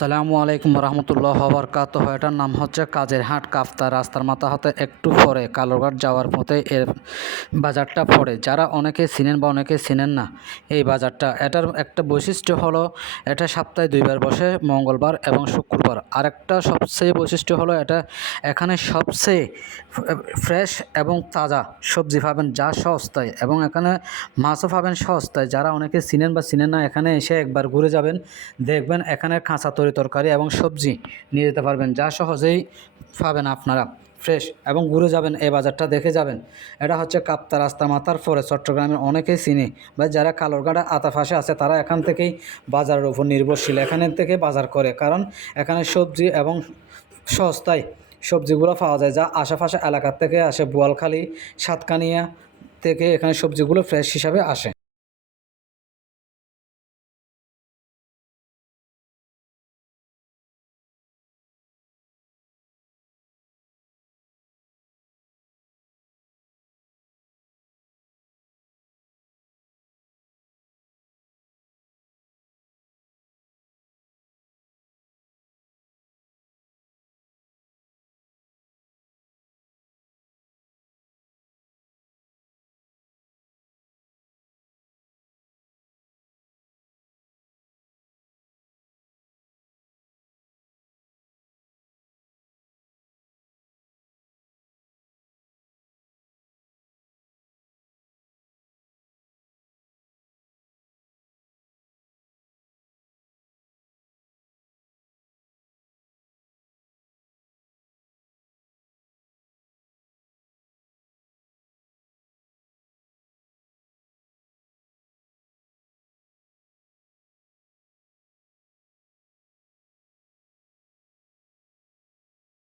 আসসালামু আলাইকুম রহমতুল্লাহ বরকাতুহ। এটার নাম হচ্ছে কাজের হাট কাফতা। রাস্তার মাথা হতে একটু পরে কালোরঘাট যাওয়ার পথে এর বাজারটা পড়ে। যারা অনেকে চিনেন বা অনেকে চিনেন না এই বাজারটা, এটার একটা বৈশিষ্ট্য হলো এটা সপ্তাহে দুইবার বসে, মঙ্গলবার এবং শুক্রবার। আরেকটা সবচেয়ে বৈশিষ্ট্য হলো এখানে সবচেয়ে ফ্রেশ এবং তাজা সবজি পাবেন যা সস্তায়, এবং এখানে মাছও পাবেন সস্তায়। যারা অনেকে চিনেন বা চিনেন না, এখানে এসে একবার ঘুরে যাবেন, দেখবেন এখানে কাঁচা তরকারি এবং সবজি নিয়ে যেতে পারবেন যা সহজেই পাবেন আপনারা ফ্রেশ, এবং ঘুরে যাবেন এই বাজারটা দেখে যাবেন। এটা হচ্ছে কাপ্তা, রাস্তা মাথার পরে চট্টগ্রামের অনেকেই চিনে, বা যারা কালোরঘাট আতাপাশে আছে তারা এখান থেকেই বাজারের উপর নির্ভরশীল, এখানে থেকে বাজার করে, কারণ এখানে সবজি এবং সস্তায় সবজিগুলো পাওয়া যায় যা আশেপাশে এলাকার থেকে আসে। বোয়ালখালী, সাতকানিয়া থেকে এখানে সবজিগুলো ফ্রেশ হিসাবে আসে।